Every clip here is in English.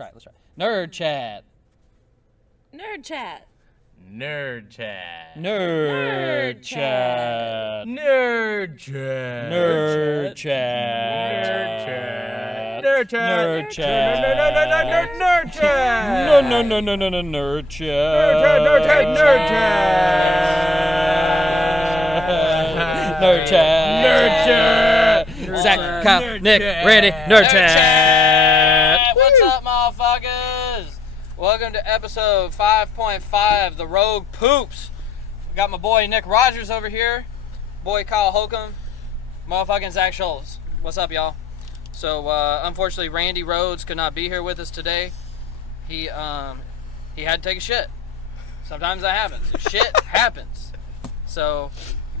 try it. Nerd chat. Nerd chat. Nerd chat. Nerd chat. Nerd chat. Nerd chat. Nerd chat. Nerd chat. No, nerd chat. Nerd chat. Zach, Kyle, Nick, Randy, nerd chat. What's up, motherfuckers? Welcome to episode 5.5, The Rogue Poops. We got my boy Nick Rogers over here, boy Kyle Holcomb, motherfucking Zach Schultz. What's up, y'all? So, unfortunately, Randy Rhodes could not be here with us today. He had to take a shit. Sometimes that happens. Shit happens. So,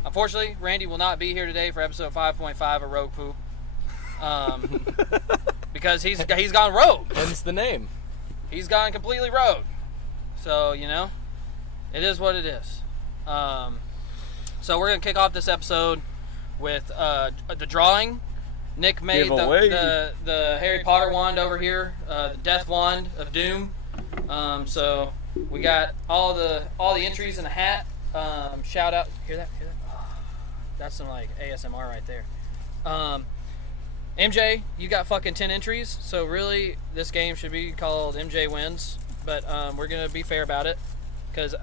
unfortunately, Randy will not be here today for episode 5.5 of Rogue Poop. Because he's gone rogue. Hence the name. He's gone completely rogue. So, you know, it is what it is. So we're going to kick off this episode with the drawing. Nick made the Harry Potter wand over here, the Death Wand of Doom. So we got all the entries in the hat. Shout out. Hear that? That's some like ASMR right there. MJ, you got fucking 10 entries, so really this game should be called MJ Wins, but we're gonna be fair about it, cause We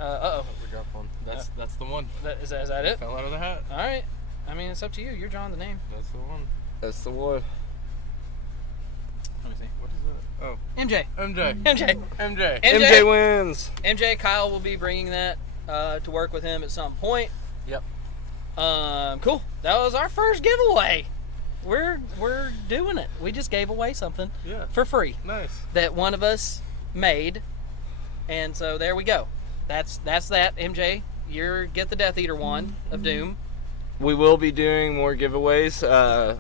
dropped one. That's the one. Is that it? Fell out of the hat. All right. I mean, it's up to you. You're drawing the name. That's the one. That's the one. Let me see. What is that? Oh, MJ. MJ. MJ wins. MJ. Kyle will be bringing that to work with him at some point. Yep. Cool. That was our first giveaway. We're doing it. We just gave away something for free Nice. that one of us made, and so there we go. That's that. MJ, get the Death Eater wand of Doom. We will be doing more giveaways.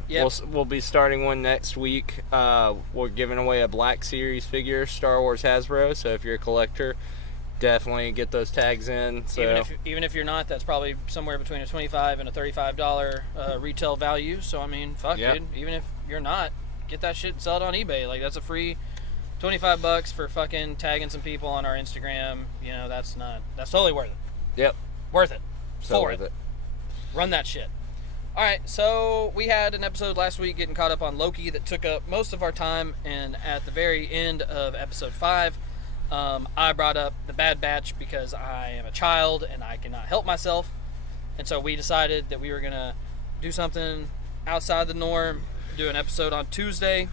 Yep. We'll be starting one next week. We're giving away a Black Series figure, Star Wars Hasbro. So if you're a collector, definitely get those tags in. So Even if you're not, that's probably somewhere between a $25 and a $35 retail value. So I mean, fuck, Yep. dude. Even if you're not, get that shit and sell it on eBay. Like, that's a free $25 for fucking tagging some people on our Instagram. You know, that's totally worth it. Yep. Worth it. So For worth it. Run that shit. All right, so we had an episode last week getting caught up on Loki that took up most of our time, and at the very end of episode 5, I brought up the Bad Batch because I am a child and I cannot help myself, and so we decided that we were gonna do something outside the norm, do an episode on Tuesday.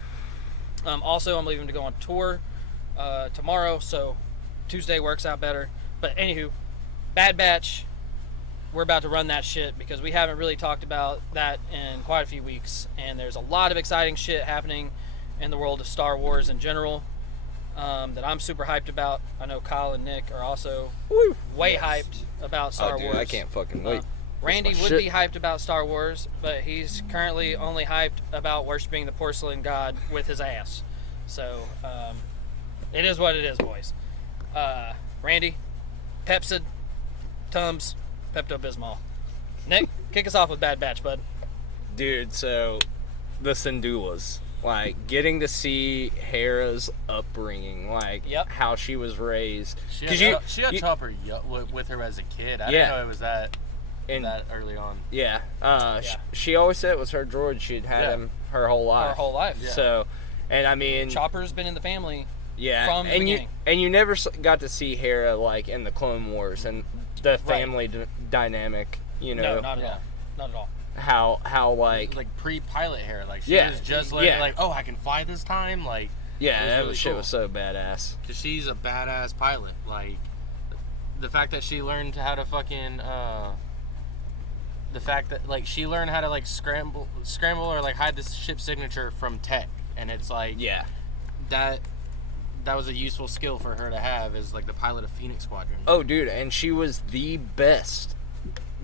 Also, I'm leaving to go on tour tomorrow, so Tuesday works out better. But anywho, Bad Batch, we're about to run that shit because we haven't really talked about that in quite a few weeks, and there's a lot of exciting shit happening in the world of Star Wars in general that I'm super hyped about. I know Kyle and Nick are also way hyped about Star Wars. I can't fucking wait. Randy That's would my be shit. hyped about Star Wars, but he's currently only hyped about worshiping the porcelain god with his ass. So, it is what it is, boys. Randy, Pepsid, Tums, Pepto-Bismol. Nick, kick us off with Bad Batch, bud. Dude, so the Syndulas, like getting to see Hera's upbringing, like Yep. how she was raised. She 'Cause had you- Chopper with her as a kid. I Yeah. didn't know it was that and early on. yeah, Yeah. She always said it was her droid. She'd had Yeah. him her whole life. Our whole life. Yeah. So, and I mean, Chopper's been in the family. yeah, from the and beginning. you never got to see Hera like in the Clone Wars and the family dynamic. You know No, not at Yeah. all. Not at all. how like Like pre-pilot hair, like she Yeah. was just Yeah. like, oh, I can fly this time, like yeah, it was that really shit cool. was so badass. Because she's a badass pilot. Like, the fact that she learned how to fucking, the fact that, like, she learned how to, like, scramble or, like, hide the ship signature from tech. And it's like, Yeah. that was a useful skill for her to have as, like, the pilot of Phoenix Squadron. Oh, dude, and she was the best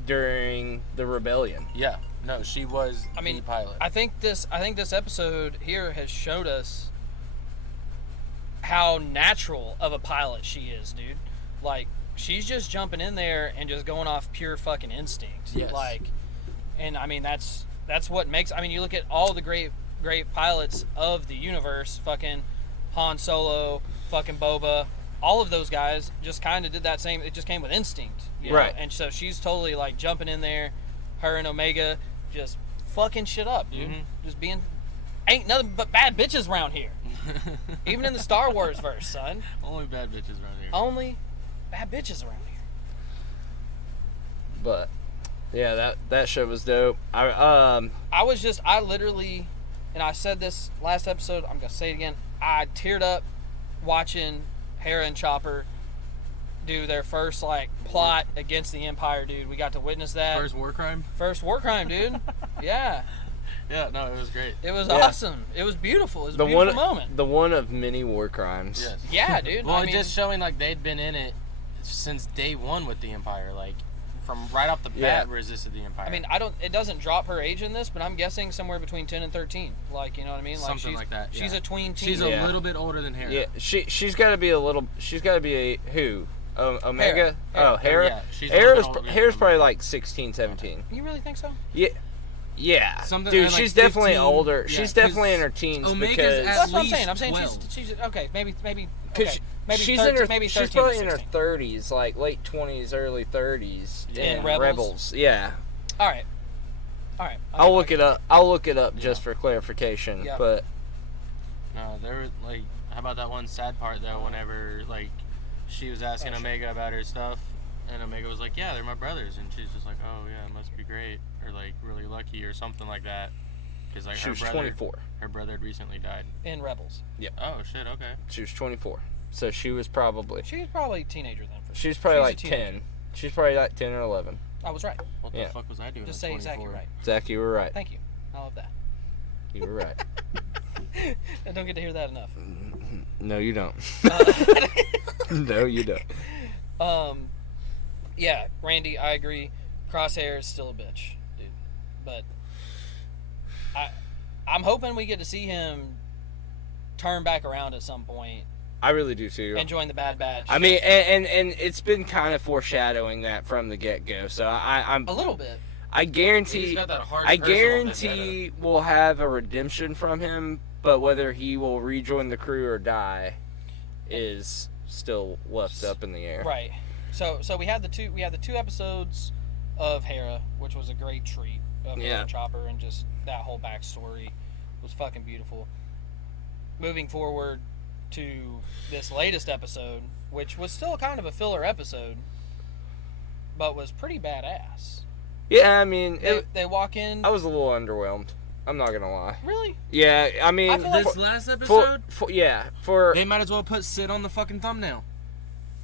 during the rebellion. Yeah. No, she was the pilot. I think this episode here has showed us how natural of a pilot she is, dude. Like, she's just jumping in there and just going off pure fucking instinct. Yes. Like, and I mean that's what makes. I mean, you look at all the great pilots of the universe. Fucking Han Solo, fucking Boba, all of those guys just kind of did that same. It just came with instinct, you know? Right. And so she's totally like jumping in there. Her and Omega just fucking shit up, dude. Just being ain't nothing but bad bitches around here. Even in the Star Wars verse, son. Only bad bitches around here. Only bad bitches around here. But yeah, that show was dope. I literally, and I said this last episode, I'm gonna say it again. I teared up watching Hera and Chopper do their first like plot against the Empire, dude. We got to witness that. First war crime? First war crime, dude. Yeah. Yeah, no, it was great. It was awesome. It was beautiful. It was a beautiful moment. The one of many war crimes. Yes. Yeah, dude. Well, just showing like they'd been in it since day one with the Empire, like from right off the bat resisted the Empire. I mean, it doesn't drop her age in this, but I'm guessing somewhere between 10 and 13. Like, you know what I mean? Like Something like that. She's yeah. a tween teen. She's a little bit older than Hera. Yeah, she's got to be a who? Omega? Hera. Oh, Hera. Yeah, she's a little bit older Hera's than probably like 16, 17. You really think so? Yeah. Yeah, Something dude, like she's definitely 15, older. yeah, She's definitely in 'cause her teens Omega's because at That's what I'm least saying. I'm saying 12. she's okay. Maybe Because maybe she's 13, in her, maybe she's 13 probably to in her 16. 30s, like late 20s, early 30s. In in Rebels? Yeah. All right. I'll look it up. I'll look it up just for clarification. Yeah. But No, there was like, how about that one sad part though? Whenever like she was asking Omega about her stuff, and Omega was like, "Yeah, they're my brothers," and she's just like, "Oh yeah, it must be great," or like really lucky, or something like that. Because like she her was brother, 24. her brother had recently died. In Rebels. Oh shit, okay. She was 24. So she was probably. She was probably a teenager then. For sure. She's probably She's a like teenager. 10. She's probably like 10 or 11. I was right. What Yeah. the fuck was I doing? Just at say exactly 24? right. Zach, you were right. Thank you. I love that. You were right. I don't get to hear that enough. No, you don't. No, you don't. Yeah, Randy, I agree. Crosshair is still a bitch, dude. But I'm hoping we get to see him turn back around at some point I really do too. and join the Bad Batch. I mean, and it's been kind of foreshadowing that from the get go. So I'm a little bit. I guarantee. He's got that hard I personal guarantee we'll have a redemption from him, but whether he will rejoin the crew or die is still left up in the air. Right. So we had the two episodes of Hera, which was a great treat of Hera and Chopper, and just that whole backstory was fucking beautiful. Moving forward to this latest episode, which was still kind of a filler episode, but was pretty badass. Yeah, I mean, They walk in. I was a little underwhelmed. I'm not gonna lie. Really? Yeah, I mean, I feel like This last episode, for they might as well put Sid on the fucking thumbnail.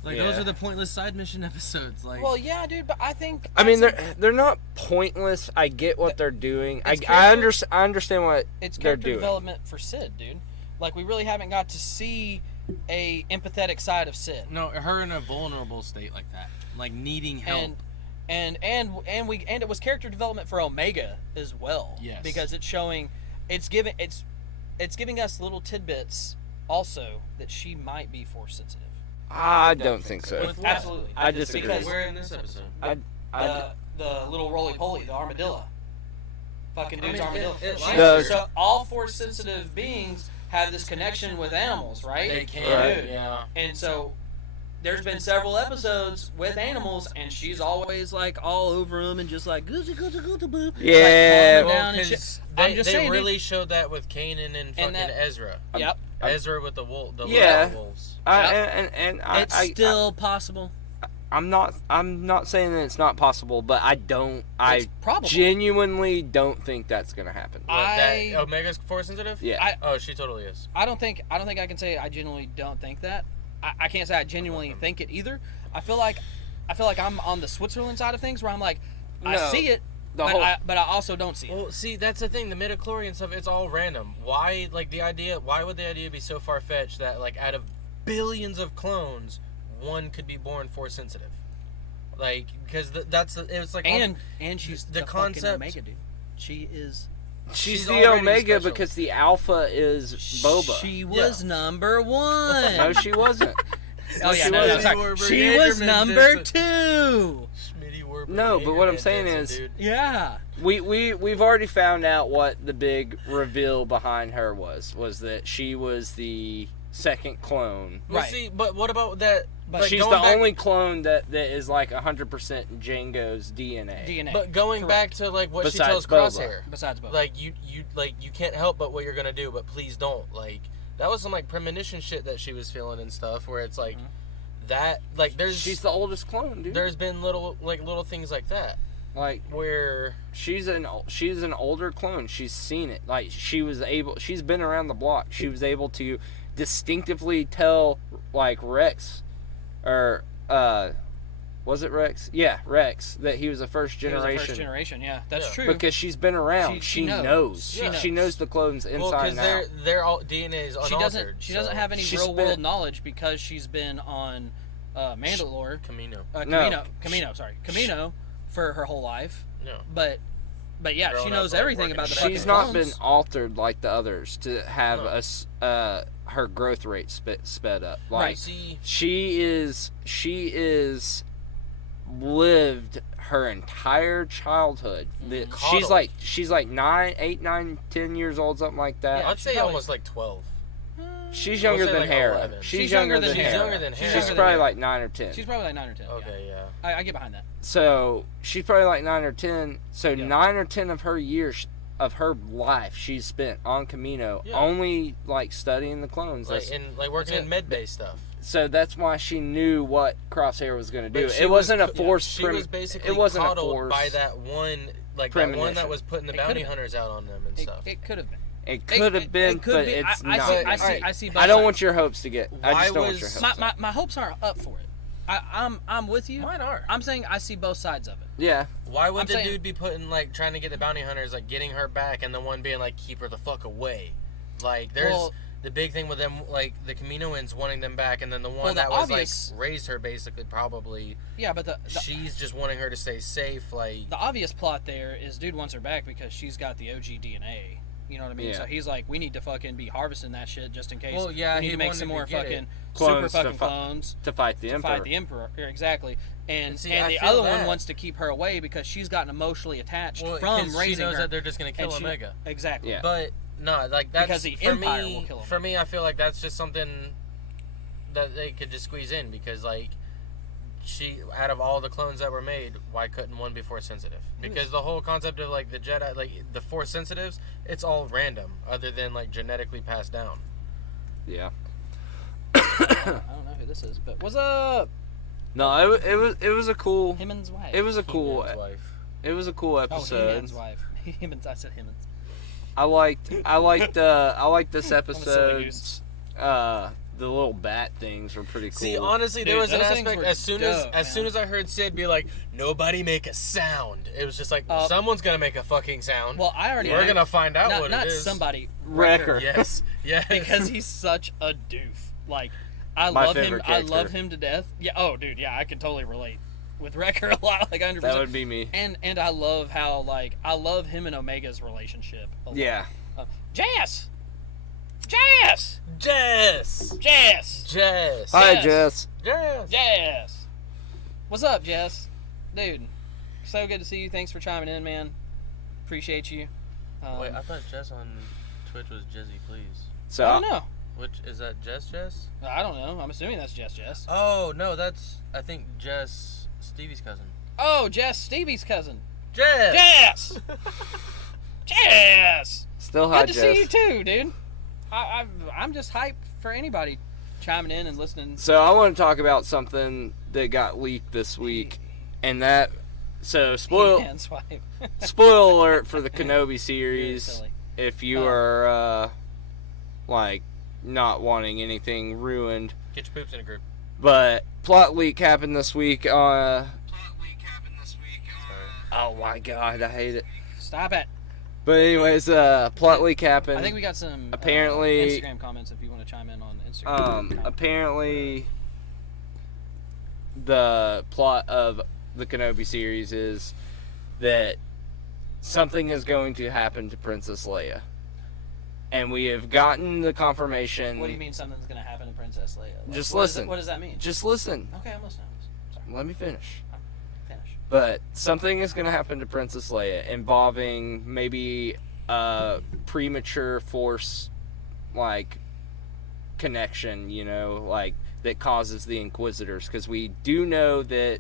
Like those Yeah. are the pointless side mission episodes. Like, Well, yeah, dude, but I think. I mean, that's they're not pointless. I get what they're doing. I It's character- understand what it's they're character doing. development for Sid, dude. Like, we really haven't got to see a empathetic side of Sid. no, her in a vulnerable state like that, like needing help. And it was character development for Omega as well. Yes. Because it's showing, it's giving us little tidbits also that she might be force sensitive. I don't think so. Absolutely. I disagree. Because Where in this episode? the little roly-poly, the armadillo. Fucking dude's armadillo. The- All force sensitive beings have this connection with animals, right? They can, Right. yeah. And so there's been several episodes with animals, and she's always like all over them and just like goozy goozy goozy boo. Yeah. Like, calm down and shit. I'm just they saying, really showed that with Kanan and fucking that- Ezra. Yep. Ezra with the Yeah. little wolves. It's still possible. I'm not saying that it's not possible, but I It's probable. genuinely don't think that's gonna happen. I- That Omega's force sensitive? Yeah. Oh, she totally is. I don't think I can say I genuinely don't think that. I can't say I genuinely think it either. I feel like I'm on the Switzerland side of things where I'm like, I No, see it, but I also don't see it. Well, see, that's the thing. The midichlorian stuff, it's all random. Why, like, why would the idea be so far-fetched that, like, out of billions of clones, one could be born force sensitive? Like, because it's like... And she's the the concept- fucking Omega, dude. She is. She's the already Omega special. because the Alpha is Boba. She was number one. No, she wasn't. Oh yeah, she no, wasn't. sorry. She was number two. Schmitty wore No, but what I'm saying is, dude. Yeah. we've already found out what the big reveal behind her was that she was the second clone. Well, Right. see, but what about that? But like, She's going the back- only clone that is like 100% Django's DNA. But going Correct. back to like what she Besides tells Boba. Crosshair, Besides Boba. like you can't help but what you're gonna do, but please don't. Like that was some like premonition shit that she was feeling and stuff, where it's like that. Like She's the oldest clone, dude. there's been little things like that like where she's an older clone. She's seen it. Like she's been around the block. She was able to distinctively tell like Rex or was it Rex? Yeah, Rex, that he was a first He was generation. a first generation, yeah. That's Yeah. true. Because she's been around. She She knows. knows. Yeah. She knows the clones inside well, because and out. they're all DNA is unaltered. She doesn't have any She real world spent- knowledge because she's been on Mandalore. Camino. No. Camino for her whole life. No. But yeah, Growing she up, knows like, everything working about the in fucking She's not clones. been altered like the others to have No. her growth rate sped up. Right. Like See, she is lived her entire childhood. Coddled. She's like 9, 8, 9, 10 years old, something like that. Yeah. I'd say probably- almost like 12. She's younger say than like Hera. 11. She's younger than She's Hera. younger than Hera. She's Younger probably than like 9 or 10. She's probably like 9 or 10. Okay, yeah. I get behind that. So she's probably like 9 or 10. So Yeah. 9 or 10 of her years of her life she's spent on Camino, Yeah. only like studying the clones. Like That's- like working that's in it. med bay stuff. so that's why she knew what Crosshair was going to do. But she It wasn't a was- forced. She was basically it wasn't a coddled force. by that one, like that premonition. one that was putting the It bounty could've been. hunters out on them and stuff. It could have been. It could have been, could but be. it's I not. see, But, alright. I see both I don't sides. want your hopes to get. I Why just don't want was- your hopes. up. My hopes aren't up for it. I'm with you. Mine are. I'm saying I see both sides of it. Yeah, Why would I'm the saying- dude be putting like trying to get the bounty hunters, like getting her back, and the one being like keep her the fuck away? Like there's Well- the big thing with them, like the Caminoans wanting them back, and then the one Well, the that was obvious- like raised her basically probably. Yeah, but the She's just wanting her to stay safe. Like the obvious plot there is dude wants her back because she's got the OG DNA. You know what I mean? Yeah. So he's like, we need to fucking be harvesting that shit just in case. Well, yeah, we need he to make wanted some to more get it. fucking Clones super to fucking fi- clones to fight the to Emperor. fight the Emperor. Yeah, exactly. And And see, I the feel other one that. wants to keep her away because she's gotten emotionally attached well, from 'cause raising she knows her. that they're just gonna kill And she- Omega. Exactly. Yeah. But no, like that's Because the for Empire me. will kill him. For me, I feel like that's just something that they could just squeeze in because like she, out of all the clones that were made, why couldn't one be force sensitive? Because the whole concept of like the Jedi, like the force sensitives, it's all random, other than like genetically passed down. Yeah. I don't know who this is, but what's up? No, it was a cool. Himmon's wife. It was a cool. He-Man's wife. It was a cool Oh, episode. Himmon's wife. Himmon's. I said Himmon's. I liked this silly episode. goose. The little bat things were pretty cool. See, honestly, there Dude, was an those things aspect were as soon dope, as soon man. as I heard Sid be like, "Nobody make a sound," it was just like someone's gonna make a fucking sound. Well, I already. We're gonna find out what not it is. somebody. Wrecker. Yes, yes. Because he's such a doof. Like, I My love him. favorite I love character. him to death. Yeah. Oh, dude. Yeah, I can totally relate with Wrecker a lot. Like 100%. That would be me. And I love how I love him and Omega's relationship. A lot. Yeah. Jess. Jess, Jess. Hi, Yes. Jess. Jess. What's up, Jess? Dude, so good to see you. Thanks for chiming in, man. Appreciate you. Wait, I thought Jess on Twitch was Jizzy, please. So I don't know. Which is that? Jess? I don't know. I'm assuming that's Jess. Oh no, that's I think Jess, Stevie's cousin. Oh, Jess, Stevie's cousin. Jess. Jess. Jess. still hi, Good to Jess. see you too, dude. I'm just hyped for anybody chiming in and listening. So I want to talk about something that got leaked this week, and that. So spoil Man's wife. spoil alert for the Kenobi Very series. silly. If you are like not wanting anything ruined, Get your poops in a group. but plot leak happened this week. Oh my god, I hate it. Stop it. But anyways, plot leak happened. I think we got some Apparently- Instagram comments if you want to chime in on Instagram. Apparently, the plot of the Kenobi series is that something is going to happen to Princess Leia. And we have gotten the confirmation. What do you mean something's going to happen to Princess Leia? Like, Just what listen. what does that mean? Just listen. Okay, I'm listening. Sorry. Let me finish. Finish. But something is going to happen to Princess Leia involving maybe a premature Force, like, connection, you know, like, that causes the Inquisitors. Because we do know that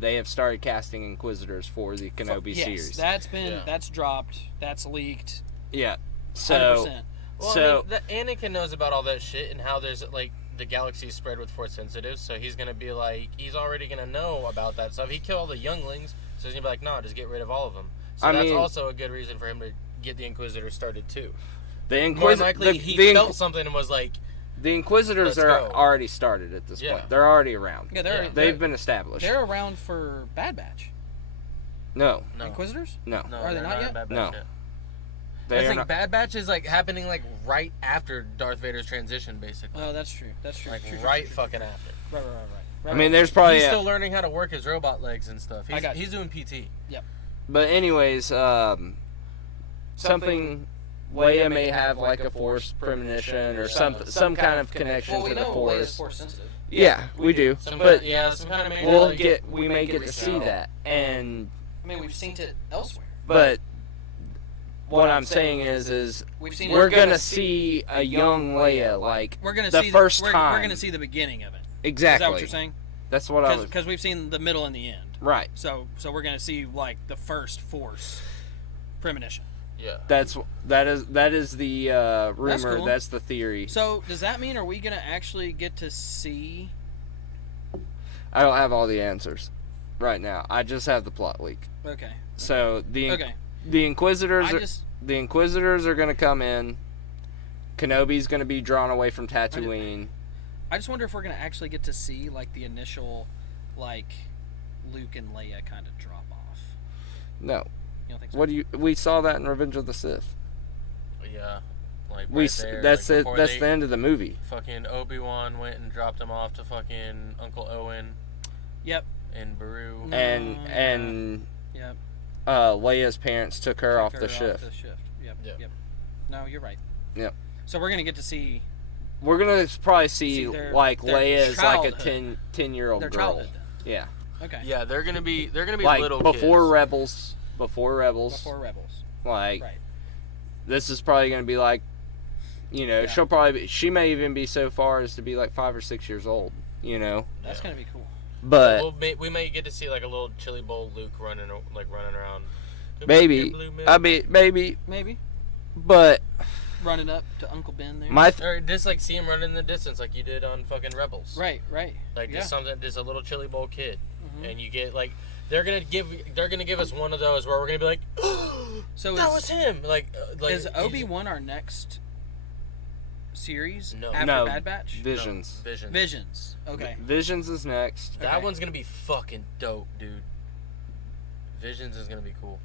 they have started casting Inquisitors for the Kenobi series. That's dropped. That's leaked. Yeah. 100%. So, Well, I mean, Anakin knows about all that shit and how there's, like, the galaxy spread with Force sensitives, so he's gonna be like, he's already gonna know about that stuff. He killed all the younglings, so he's gonna be like, no, just get rid of all of them. So that's also a good reason for him to get the Inquisitors started too. More likely, he felt something and was like, the Inquisitors are already started at this point. They're already around. Yeah, they've been established. They're around for Bad Batch. No. Inquisitors? No. Are they not yet? Bad Batch No. yet. They I think Bad Batch is like happening like right after Darth Vader's transition, basically. Oh, that's true. That's true. Like true, right true. fucking after. Right. I mean, there's probably He's still learning how to work his robot legs and stuff. He's doing PT. Yep. But anyways, something Leia may have like a Force premonition or some kind of connection to the Force. Force sensitive. Yeah, we do. Some But kind of we may get to see that, and I mean, we've seen it elsewhere. but what I'm saying is we're gonna see a young Leia, like we're gonna the see first we're time. gonna see the beginning of it. Exactly. Is that what you're saying? That's what I was. Because we've seen the middle and the end. Right. So we're gonna see like the first Force premonition. Yeah. That is the rumor. That's cool. That's the theory. So does that mean are we gonna actually get to see? I don't have all the answers right now. I just have the plot leak. Okay. So the Inquisitors the Inquisitors are going to come in. Kenobi's going to be drawn away from Tatooine. I just wonder if we're gonna actually get to see like the initial, like, Luke and Leia kind of drop off. No. You don't think so? What do you? We saw that in Revenge of the Sith. Yeah. Like That's it. That's the end of the movie. Fucking Obi-Wan went and dropped him off to fucking Uncle Owen. Yep. In Baru. And Yep. Leia's parents took her off the ship. Yep. No, you're right. Yep. So we're gonna get to see. We're gonna probably see their Leia is like a childhood. 10-year-old Their girl. childhood. Yeah. Okay. Yeah, they're gonna be Like little before kids. Rebels. Before Rebels. Like, Right. this is probably gonna be like, you know, Yeah. she may even be so far as to be like 5 or 6 years old. You know. That's gonna be cool. But we may get to see like a little chili bowl Luke running around. maybe, Maybe but running up to Uncle Ben there. Or just like see him running in the distance like you did on fucking Rebels. Right. Like just a little chili bowl kid, Mhm. and you get like they're gonna give us one of those where we're gonna be like, So that was him. Like is Obi-Wan our next series No. after no, Bad Batch? Visions. Visions. Okay. Visions is next. That Okay. one's gonna be fucking dope, dude. Visions is gonna be cool.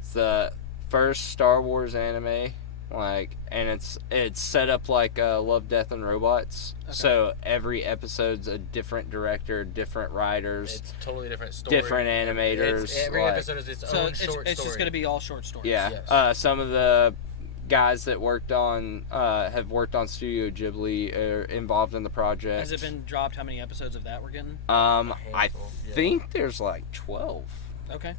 It's the first Star Wars anime, like, and it's set up like Love, Death, and Robots. Okay. So every episode's a different director, different writers, It's a totally different story. different animators. Every like- episode is its So own it's short just story. gonna be all short stories. Yeah. Yes. Some of the guys that worked on have worked on Studio Ghibli are involved in the project. Has it been dropped? How many episodes of that we're getting? I handful, yeah. think there's like 12. Okay.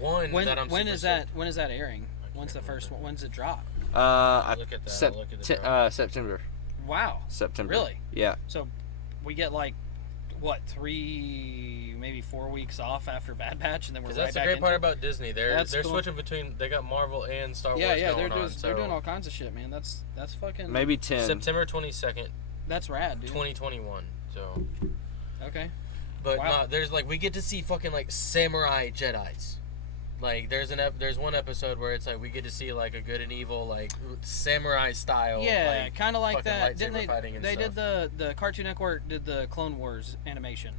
One When that I'm when super is stoked- that? When is that airing? When's the can't first one? When's it drop? Look at that. Look at the drop. September. Wow. September. Really? Yeah. So we get like what 3, maybe 4 weeks off after Bad Batch, and then we're Because right that's the back great into part it? about Disney. They're That's cool. switching between. They got Marvel and Star Wars Yeah, going on. they're doing all kinds of shit, man. That's fucking Maybe 10. September 22nd, That's rad, dude. 2021. So, Okay. but Wow. no, there's like we get to see fucking like samurai Jedis. Like there's one episode where it's like we get to see like a good and evil like samurai style. Yeah, like, kind of like fucking that. lightsaber Didn't they? fighting and They stuff. did the Cartoon Network did the Clone Wars animation.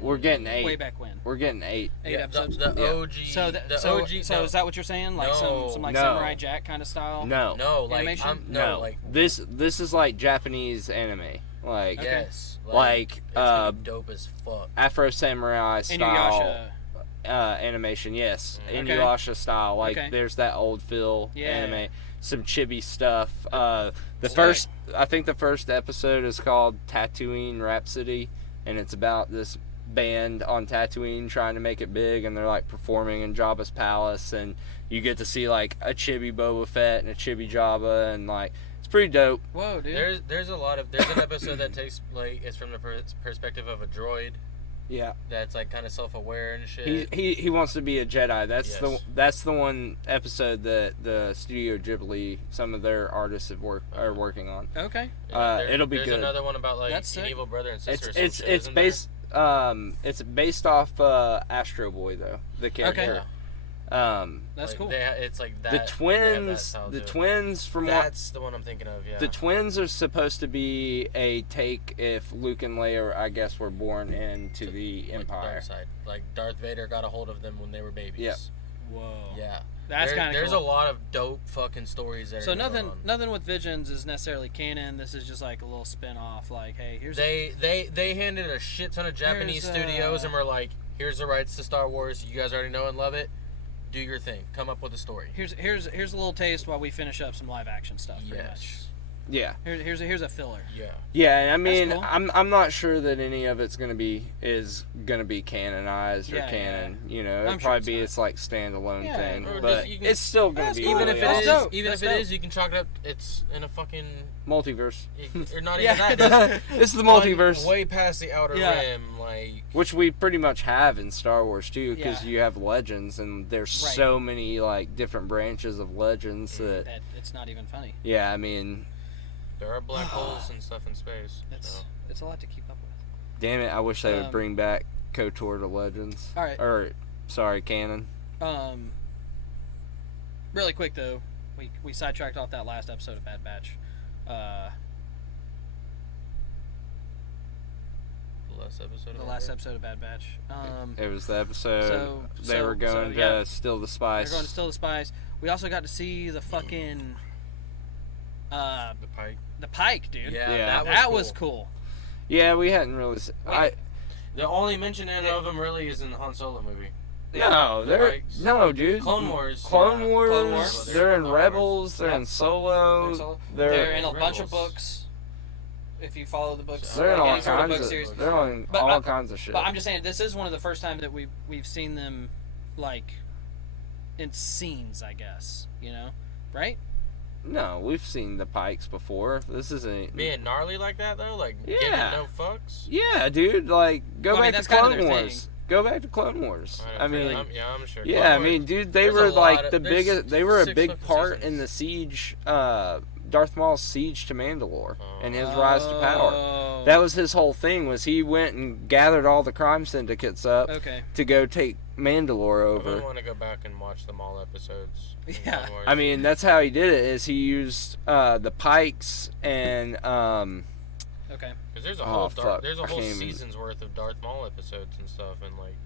We're getting 8. Way back when. We're getting 8. 8 Yeah, episode. the Yeah. OG. So the OG. so no. is that what you're saying? Like No. some like No. Samurai Jack kind of style? No. No, like Animation? no, like this is like Japanese anime. Like Okay. yes, like it's gonna be dope as fuck. Afro Samurai style Inuyasha. animation, yes. Okay. Inuyasha style. Like Okay. there's that old feel Yeah. anime. Some chibi stuff. I think the first episode is called Tatooine Rhapsody, and it's about this band on Tatooine trying to make it big, and they're like performing in Jabba's palace, and you get to see like a chibi Boba Fett and a chibi Jabba, and like it's pretty dope. Whoa, dude. There's an episode that takes like it's from the perspective of a droid Yeah. that's like kind of self-aware and shit. He wants to be a Jedi. Yes. That's the one episode that the Studio Ghibli, some of their artists are working on. Okay. It'll be there's good. another one about like That's an sick. evil brother and sister. It's based off Astro Boy though, the character. That's cool. It's like that. The they have that twins, style the to it. twins from what That's the one I'm thinking of. Yeah. the twins are supposed to be a take if Luke and Leia, I guess, were born into the like Empire. dark side. Like Darth Vader got a hold of them when they were babies. Yeah. Whoa. Yeah. That's kind of cool. There's a lot of dope fucking stories there. So nothing with Visions is necessarily canon. This is just like a little spin-off. Like, hey, here's They handed a shit ton of Japanese studios and were like, here's the rights to Star Wars. You guys already know and love it. Do your thing. Come up with a story. here's a little taste while we finish up some live action stuff. Pretty much. Yeah. Here's a filler. Yeah. Yeah, and I mean, cool. I'm not sure that any of it's gonna be canonized or Yeah, canon. yeah. You know, I'm it'll sure probably it's be not. it's like standalone Yeah, thing, or but just you can- it's still gonna That's be cool. Even really if it is, awesome. even if it is, you can chalk it up. It's in a fucking Multiverse, or not even Yeah, that. it's the multiverse, way past the outer Yeah. rim. Like which we pretty much have in Star Wars too, because Yeah. you have legends, and there's Right. so many like different branches of legends that, That it's not even funny. yeah, I mean, there are black holes and stuff in space. It's a lot to keep up with. damn it, I wish they would Um, bring back KOTOR to Legends. All right. Or, sorry, canon. Really quick though, we sidetracked off that last episode of Bad Batch. The last episode of Bad Batch. It was the episode they were going yeah. to steal the spice. They're going to steal the spice. We also got to see the fucking The Pike. the Pike, dude. Yeah. That was cool. Yeah, we hadn't really. The only mention of him really is in the Han Solo movie. No, dude. Clone Wars. Clone Wars. Clone Wars. They're in Rebels. They're in Solo. Solo. They're They're in a bunch of Rebels. books. If you follow the books, They're in like all any sort of kinds book of. series. They're on But all kinds of shit. But I'm just saying, this is one of the first times that we've seen them, like, in scenes, I guess. You know, right? No, we've seen the Pikes before. This isn't. Being gnarly like that though, like Yeah. giving no fucks. Yeah, dude. Like, go Well, I mean, back that's to kind of Clone their Wars. Go back to Clone Wars. I mean, I'm sure. yeah, Clone I Wars- mean, dude, they there's were a like lot of- the there's biggest. They were a 6 big fucking part seasons. in the siege, Darth Maul's siege to Mandalore and his rise to power. Oh. That was his whole thing. Was he went and gathered all the crime syndicates up Okay. to go take Mandalore I over. want to go back and watch them all episodes. in Yeah. Clone Wars. I mean, that's how he did it. Is he used the Pikes and Okay. because there's a Oh, whole fuck. there's a I whole can't even- season's worth of Darth Maul episodes and stuff, and like,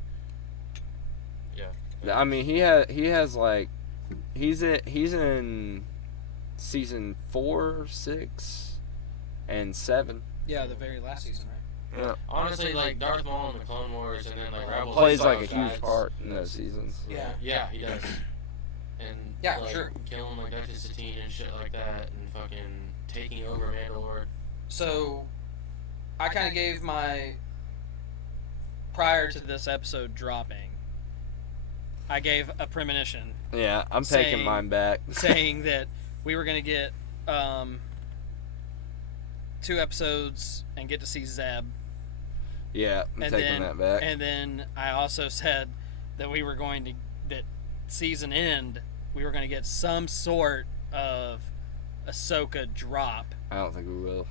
yeah. I mean, he has like he's in season 4, 6, and 7. Yeah, the very last season, right? Yeah. Honestly, like Darth Maul in the Clone Wars, and then like Rebels Plays and like a stuff, huge that's- part in those seasons. Yeah, he does. And Yeah, like, sure. killing like Dr. Satine and shit like that, and fucking taking over Mandalore. So, I kind of gave my prior to this episode dropping. I gave a premonition Yeah, I'm taking Saying- mine back. saying that we were going to get 2 episodes and get to see Zeb. Yeah, I'm taking that back. And then I also said that we were going to that season end we were going to get some sort of Ahsoka drop. I don't think we will.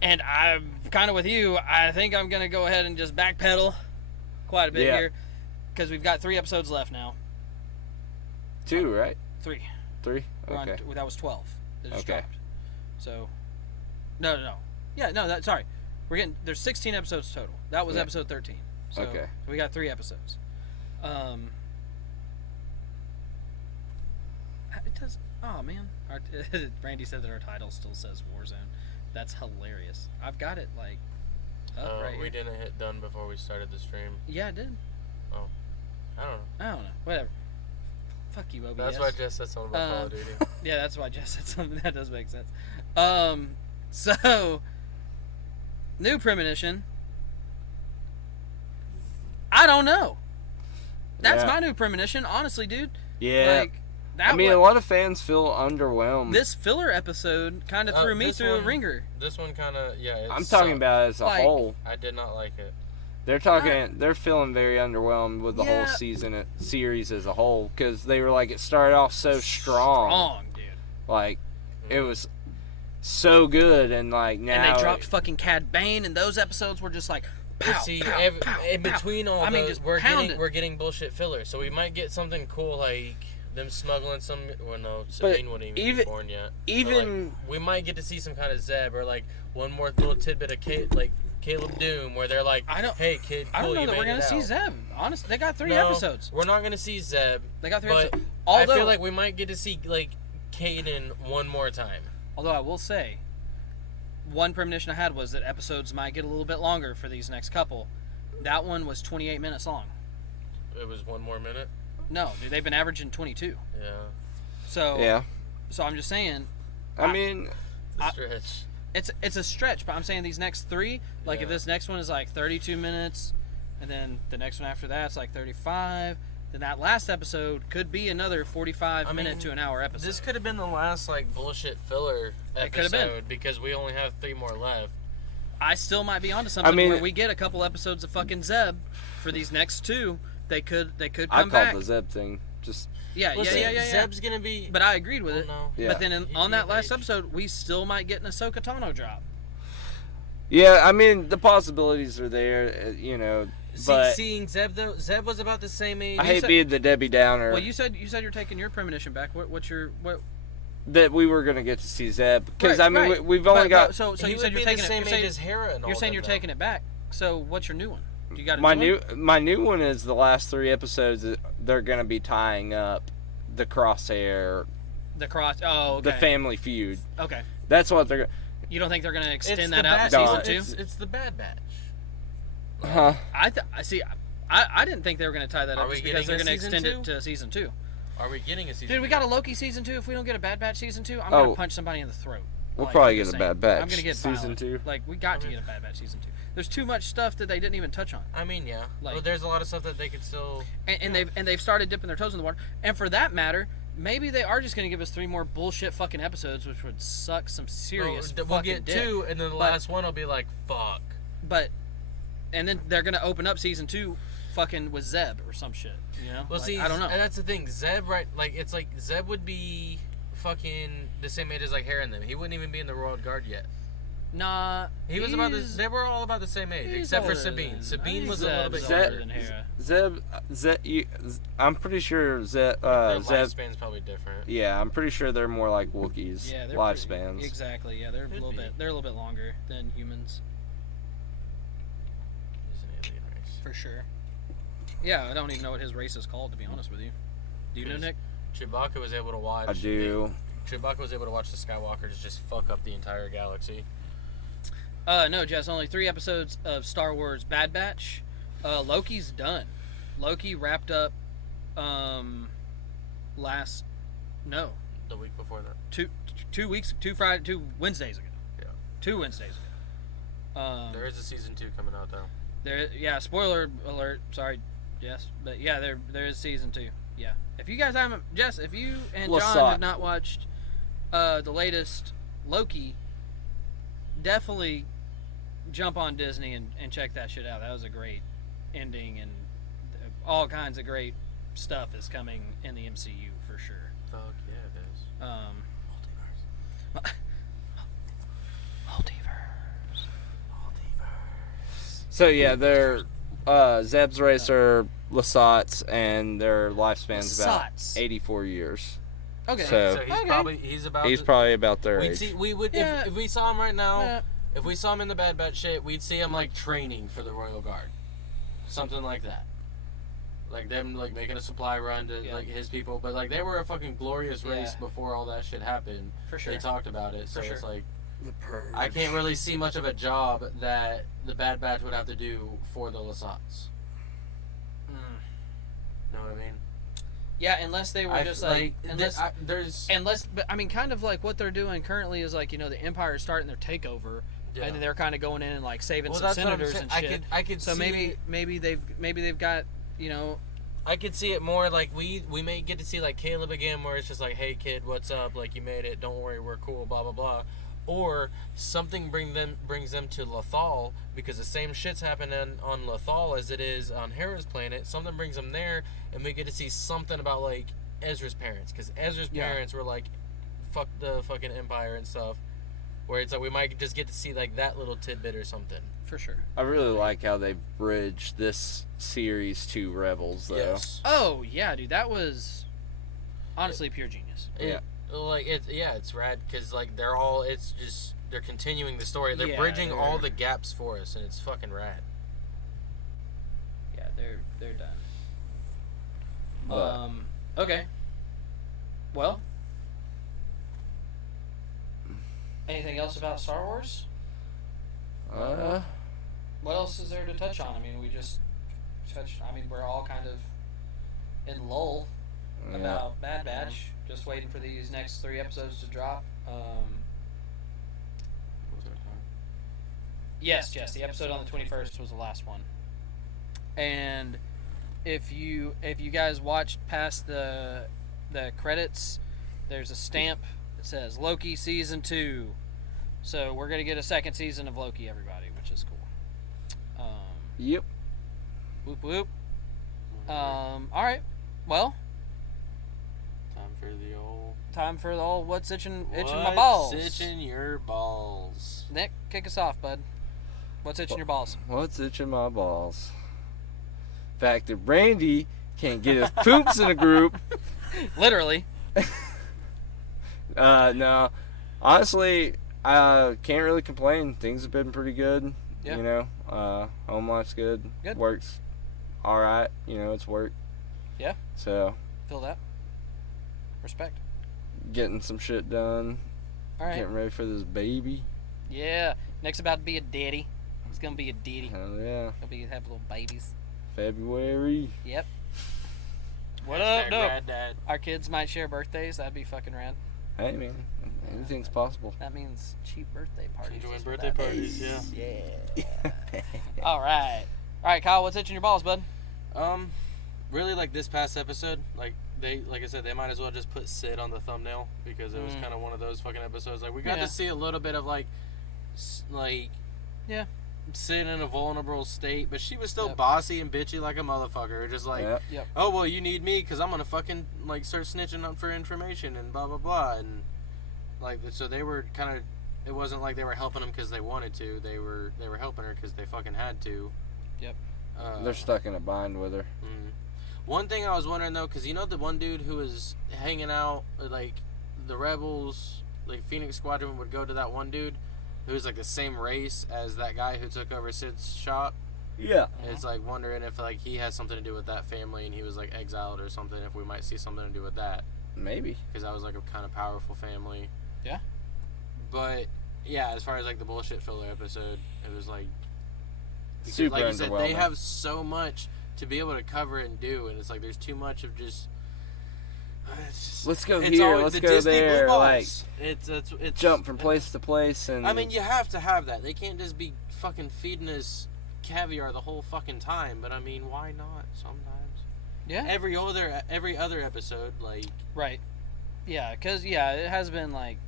And I'm kind of with you. I think I'm going to go ahead and just backpedal quite a bit Yeah. here because we've got 3 episodes left now. 2, right? 3. 3? We're Okay. that was 12 that just Okay. dropped. So, no. Yeah, no, sorry. There's 16 episodes total. That was Yeah. episode 13. So Okay. we got 3 episodes. It does. Oh man, Randy said that our title still says Warzone. That's hilarious. I've got it like up right We here. didn't hit done before we started the stream. Yeah, I did. I don't know. I don't know. Whatever. Fuck you, OBS. That's why Jess said something about Call of Duty. Yeah, that's why Jess said something that does make sense. So new premonition. I don't know. That's Yeah. my new premonition, honestly, dude. Yeah. Like, that I mean, one, a lot of fans feel underwhelmed. this filler episode kind of threw me this through a one- ringer. This one kind of I'm talking about it as a Like- whole. I did not like it. They're feeling very underwhelmed with the whole series as a whole, because they were like, it started off so strong. Dude. Like, it was so good, and like now. And they dropped fucking Cad Bane, and those episodes were just like, pow, But see, pow, pow, in pow. between all I mean, those, just we're pounding. getting bullshit filler, so we might get something cool like them smuggling some. Well, no, Sabine wouldn't even be born yet. Even But, like, we might get to see some kind of Zeb or like one more little tidbit of Caleb Doom, where they're like, "Hey kid, cool, I don't know you that we're made gonna it see out." Zeb. Honestly, they got 3 No, episodes. We're not gonna see Zeb. They got 3 but episodes. I feel like we might get to see like Caden one more time. Although I will say, one premonition I had was that episodes might get a little bit longer for these next couple. That one was 28 minutes long. It was one more minute. No, dude, they've been averaging 22. Yeah, So yeah. So I'm just saying, I mean, it's a stretch. it's a stretch, but I'm saying these next 3, like if Yeah. this next one is like 32 minutes, and then the next one after that's like 35, then that last episode could be another 45 minute to an hour episode. This could have been the last like bullshit filler It could have been. episode because we only have 3 more left. I still might be onto something I mean- where we get a couple episodes of fucking Zeb for these next 2. They could I come called back. the Zeb thing. Just Yeah. Zeb's gonna be. But I agreed with it. No. Yeah. But then on that last Age. episode, we still might get an Ahsoka Tano drop. yeah. I mean, the possibilities are there. You know, but Seeing Zeb though, Zeb was about the same age. I hate being the Debbie Downer. Well, you said you're taking your premonition back. What's your what? that we were gonna get to see Zeb, because Right, I mean right. we've only But- got but- so he you would said you're be taking the it. same You're saying, age as Hera and all you're saying them, you're though. taking it back. So what's your new one? You got a my new new one is the last 3 episodes. That they're gonna be tying up the Crosshair, the cross. Oh, okay. the family feud. Okay. That's what they're. You don't think they're gonna It's extend the that out bad, to No. season 2? It's the Bad Batch. Huh? I see. I didn't think they were gonna tie that Are up we just because they're getting a gonna season extend it 2? to season 2. Are we getting a season? Dude, we 2? got a Loki season 2. If we don't get a Bad Batch season 2, I'm Oh. gonna punch somebody in the throat. We'll Like, probably I'm get just a saying. Bad Batch I'm gonna get season violent. 2. Like we got to get a Bad Batch season 2. There's too much stuff that they didn't even touch on. I mean, yeah. Like- Well, there's a lot of stuff that they could still. And they've started dipping their toes in the water. And for that matter, maybe they are just going to give us 3 more bullshit fucking episodes, which would suck some serious We'll fucking get dick. 2, and then the But- last one will be like, fuck. But and then they're going to open up season 2 fucking with Zeb or some shit, you know? Well, Like, see, I don't know. and that's the thing. Zeb, right? Like, it's like Zeb would be fucking the same age as like Hera and them. He wouldn't even be in the Royal Guard yet. Nah, He was about this. They were all about the same age, he's except for older Sabine. than- Sabine he's was a little bit Zeb's Zeb- older than Hera. I'm pretty sure Zeb. Their Zeb. lifespan's probably different. Yeah, I'm pretty sure they're more like Wookiees. Yeah, they're lifespans. Exactly. Yeah, they're Could a little be. bit. They're a little bit longer than humans, He's an alien race. for sure. Yeah, I don't even know what his race is called, to be honest with you. Do you know, His- Nick? Chewbacca was able to watch. I do. Chewbacca was able to watch the Skywalkers just fuck up the entire galaxy. No, Jess. Only 3 episodes of Star Wars Bad Batch. Loki's done. Loki wrapped up. Last. No, The week before that. 2 Wednesdays ago. Yeah. 2 Wednesdays ago. There is a season 2 coming out though. Yeah. Spoiler alert. Sorry, Jess. But yeah, there is season 2. Yeah. If you guys haven't, Jess, if you and John Lasat. have not watched the latest Loki, definitely jump on Disney and check that shit out. That was a great ending, and all kinds of great stuff is coming in the MCU for sure. Fuck yeah, it is. Multiverse. So yeah, they're Zeb's race are Lasats, and their lifespan's about Lasats. 84 years. Okay. So- So he's Okay. he's about. He's to- probably about their We'd age. see. We would Yeah. if we saw him right now. Yeah. If we saw him in the Bad Batch shit, we'd see him like training for the Royal Guard, something like that. Like them like making a supply run to Yeah. like his people, but like they were a fucking glorious race Yeah. before all that shit happened. For sure. They talked about it, so For it's sure. like I can't really see much of a job that the Bad Batch would have to do for the Lasats. Know what I mean? Yeah, unless they were just like, unless, there's but I mean, kind of like what they're doing currently is like, you know, the Empire is starting their takeover, Yeah. and they're kind of going in and like saving Well, some that's what I'm senators saying. and shit. I could so see maybe they've got, you know. I could see it more like we may get to see like Caleb again, where it's just like, hey kid, what's up? Like, you made it. Don't worry, we're cool. Blah blah blah. Or something brings them to Lothal, because the same shit's happening on Lothal as it is on Hera's planet. Something brings them there, and we get to see something about like Ezra's parents, because Ezra's parents were like, fuck the fucking Empire and stuff. Where it's like we might just get to see like that little tidbit or something. For sure. I really like how they bridged this series to Rebels, though. Yes. Oh yeah, dude, that was honestly pure genius. Yeah. Like it's rad because like they're continuing the story. They're Yeah, bridging they're- all the gaps for us, and it's fucking rad. Yeah, they're done. But- Okay. Well. Anything else about Star Wars? What else is there to touch on? I mean, we just touched. I mean, we're all kind of in lull Yeah. about Bad Batch. Just waiting for these next 3 episodes to drop. Yes, the episode on the 21st was the last one. And if you guys watched past the credits, there's a stamp that says Loki season 2. So we're gonna get a second season of Loki, everybody, which is cool. Yep. Whoop whoop. All right. Well, time for the old what's itching my balls. What's itching your balls? Nick, kick us off, bud. What's itching your balls? What's itching my balls? Fact that Randy can't get his poops in a group. Literally. No. Honestly, I can't really complain. Things have been pretty good. Yeah. You know, home life's good. Good. Work's all right. You know, it's work. Yeah. So, Feel that. Respect. getting some shit done. All right. Getting ready for this baby. Yeah. Nick's about to be a daddy. He's gonna be a daddy. Hell yeah. He'll have little babies. February. Yep. What up, no? Rad dad. Our kids might share birthdays. That'd be fucking rad. Hey, man. Anything's possible. That means cheap birthday parties. Enjoying is what birthday that parties, means. yeah. Yeah. All right. All right, Kyle. What's itching your balls, bud? Really like this past episode, like I said, they might as well just put Sid on the thumbnail, because it was kind of one of those fucking episodes. Like, we got Yeah. to see a little bit of like Yeah. Sid in a vulnerable state, but she was still Yep. bossy and bitchy like a motherfucker. Just like, Yep. oh well, you need me because I'm gonna fucking like start snitching up for information and blah blah blah, and like, so they were kind of. It wasn't like they were helping him because they wanted to. They were helping her because they fucking had to. Yep. They're stuck in a bind with her. Mm. One thing I was wondering though, because you know the one dude who was hanging out, like the rebels, like Phoenix Squadron would go to that one dude who was like the same race as that guy who took over Sid's shop. Yeah. It's like wondering if like he has something to do with that family and he was like exiled or something. If we might see something to do with that, Maybe. because that was like a kind of powerful family. Yeah. But yeah, as far as like the bullshit filler episode, it was like because, Super like you said, they underwhelming. have so much to be able to cover and do, and it's like there's too much of just. It's just Let's go it's here, always let's the go Disney blue there, balls. It's Jump from place to place, and I mean, you have to have that. They can't just be fucking feeding us caviar the whole fucking time. But I mean, why not? Sometimes. Yeah. Every other episode, like. Right. Yeah, because, it has been, like,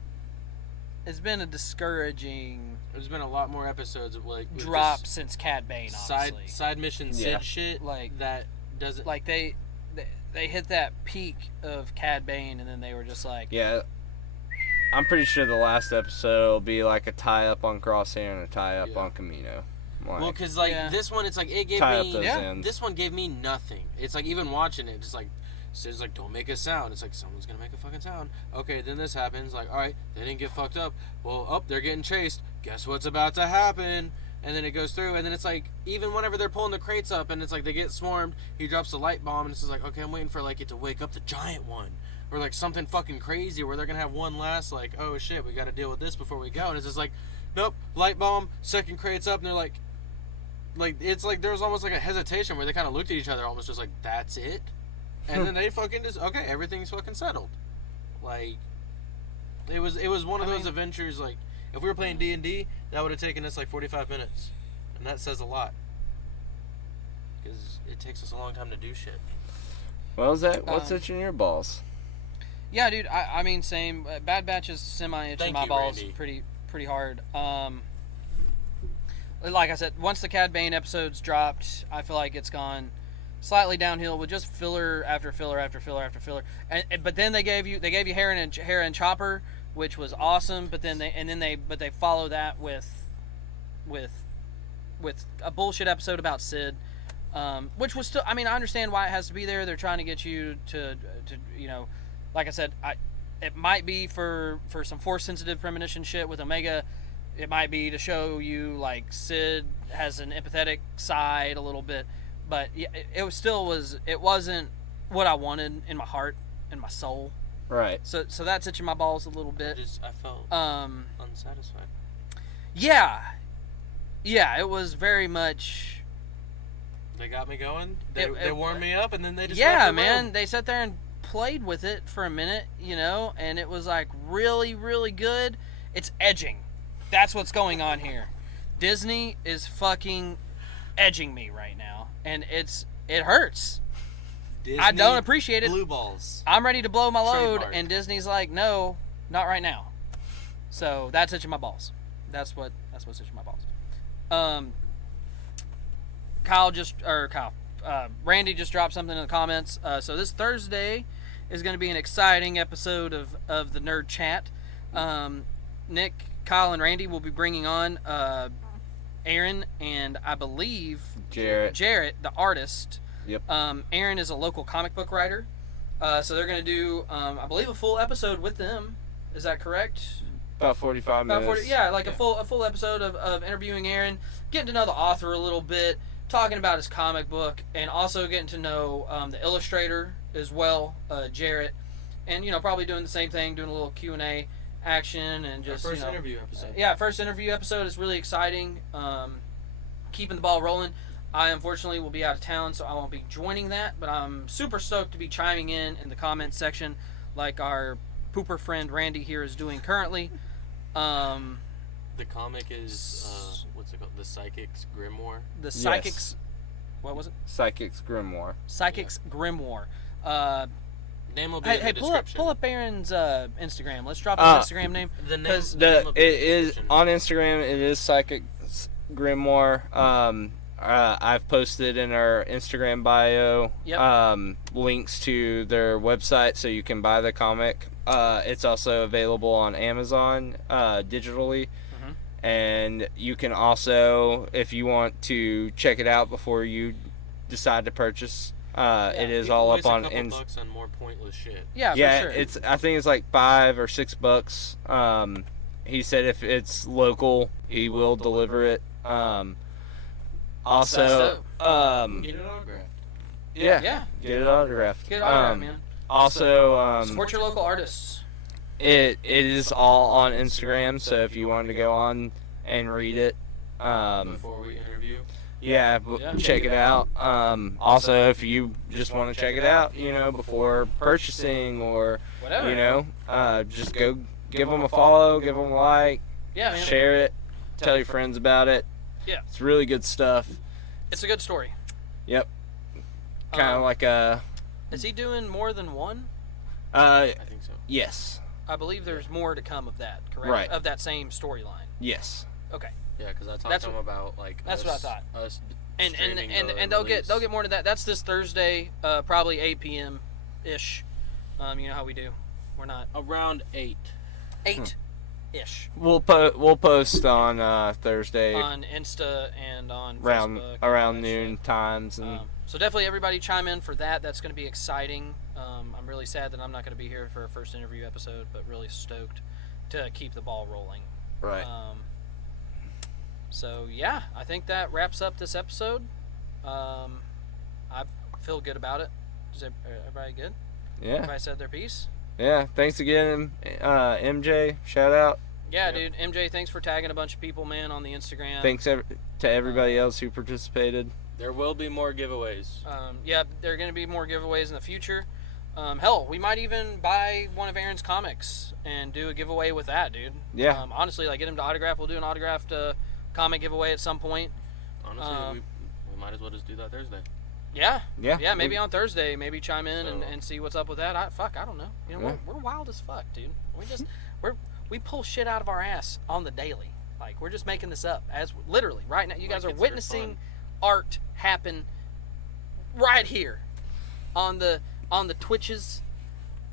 it's been a discouraging There's been a lot more episodes of like with drop this since Cad Bane, side honestly. side mission Sid Yeah. shit Like- that doesn't Like, they hit that peak of Cad Bane, and then they were just like, yeah. I'm pretty sure the last episode will be like a tie up on Crosshair and a tie up Yeah. on Camino. Like, well, because like Yeah. this one, it's like it gave tie up me those Yeah. ends. this one gave me nothing. It's like even watching it, just like Sid's like, don't make a sound. It's like someone's gonna make a fucking sound. Okay, then this happens. Like, all right, they didn't get fucked up. Well, they're getting chased. Guess what's about to happen? And then it goes through, and then it's like even whenever they're pulling the crates up, and it's like they get swarmed. He drops the light bomb, and it's just like, okay, I'm waiting for like it to wake up the giant one, or like something fucking crazy where they're gonna have one last like, oh shit, we got to deal with this before we go. And it's just like, nope, light bomb, second crates up, and they're like it's like there was almost like a hesitation where they kind of looked at each other, almost just like, that's it. And then they fucking just, okay, everything's fucking settled. Like, it was one of those adventures, like, If we were playing D&D, that would have taken us like 45 minutes. And that says a lot. Because it takes us a long time to do shit. Well, Zach, what's itching your balls? Yeah, dude. I mean, same. Bad Batch is semi-itching Thank my you, balls Randy. pretty hard. Like I said, once the Cad Bane episodes dropped, I feel like it's gone slightly downhill with just filler after filler after filler after filler. But then they gave you Hera and Chopper, which was awesome. But then they follow that with a bullshit episode about Sid, which was still. I mean, I understand why it has to be there. They're trying to get you to like I said, it might be for some force sensitive premonition shit with Omega. It might be to show you like Sid has an empathetic side a little bit, but yeah, it wasn't what I wanted in my heart and my soul. Right. So that's itching my balls a little bit. I felt unsatisfied. Yeah, it was very much. They got me going. They It warmed me up, and then they just Yeah, left the man. room. They sat there and played with it for a minute, and it was like really, really good. It's edging. That's what's going on here. Disney is fucking edging me right now, and it hurts. Disney I don't appreciate it. Blue balls. I'm ready to blow my load, Trademark. and Disney's like, no, not right now. So that's itching my balls. That's what's itching my balls. Randy just dropped something in the comments. So this Thursday is going to be an exciting episode of the Nerd Chat. Nick, Kyle, and Randy will be bringing on Aaron and I believe Jarrett, the artist. Yep. Aaron is a local comic book writer. So they're going to do, I believe, a full episode with them. Is that correct? About 45 minutes. A full episode of interviewing Aaron, getting to know the author a little bit, talking about his comic book, and also getting to know the illustrator as well, Jarrett, and probably doing the same thing, doing a little Q&A action and just Our first interview episode. First interview episode is really exciting. Keeping the ball rolling. I unfortunately will be out of town, so I won't be joining that, but I'm super stoked to be chiming in the comments section like our pooper friend Randy here is doing currently. The comic is what's it called? The Psychic's Grimoire. The Psychics. What was it? Psychic's Grimoire. Psychics Grimoire. Name will be in the description. Pull up Aaron's Instagram. Let's drop his Instagram name. The name, 'cause the name will be in the It is description. on Instagram. It is Psychic's Grimoire. I've posted in our Instagram bio links to their website so you can buy the comic. It's also available on Amazon digitally. And you can also, if you want to check it out before you decide to purchase, it is all up on. A couple bucks on more pointless shit. Yeah, for Yeah, sure. I think it's like $5 or $6. He said if it's local, he will deliver it. Also, Get it autographed. Yeah. get it autographed. Get it autographed, man. Also, Support your local artists. it is all on Instagram, so if you wanted to go on and read it, Before we interview. yeah, check it out. Also, if you just want to check it out, before purchasing or, Whatever. just go give them a follow, give them a like, Yeah, man. share it, tell your friends about it. Yeah. It's really good stuff. It's a good story. Yep. Kind of like a. Is he doing more than one? I think so. Yes. I believe there's more to come of that, correct? Right. Of that same storyline. Yes. Okay. Yeah, because I talked That's to him about like. that's us, what I thought. Us And streaming the they'll release. get more to that. That's this Thursday, probably 8 p.m. ish. You know how we do. We're not around 8. 8-ish We'll post on Thursday on Insta and on around Facebook and around all that noon shit. times and So definitely everybody chime in for that. That's going to be exciting. I'm really sad that I'm not going to be here for a first interview episode, but really stoked to keep the ball rolling. right. So yeah, I think that wraps up this episode. I feel good about it. Is everybody good? Yeah. Everybody said their piece? Yeah. Thanks again, MJ. Shout out. Yeah, dude. MJ, thanks for tagging a bunch of people, man, on the Instagram. Thanks to everybody else who participated. There will be more giveaways. Yeah, there are going to be more giveaways in the future. Hell, we might even buy one of Aaron's comics and do a giveaway with that, dude. Yeah. Honestly, like get him to autograph. We'll do an autographed comic giveaway at some point. Honestly, we might as well just do that Thursday. Yeah. Yeah. Yeah, maybe on Thursday, maybe chime in So- and see what's up with that. I don't know. You know, Yeah. we're wild as fuck, dude. We pull shit out of our ass on the daily. Like we're just making this up as literally right now. You guys Like are it's for witnessing fun. art happen right here on the Twitches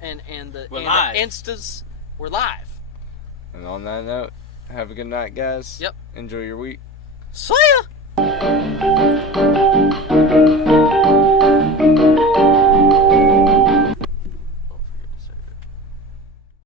and the We're and live. the Instas. We're live. And on that note, have a good night, guys. Yep. Enjoy your week. See ya.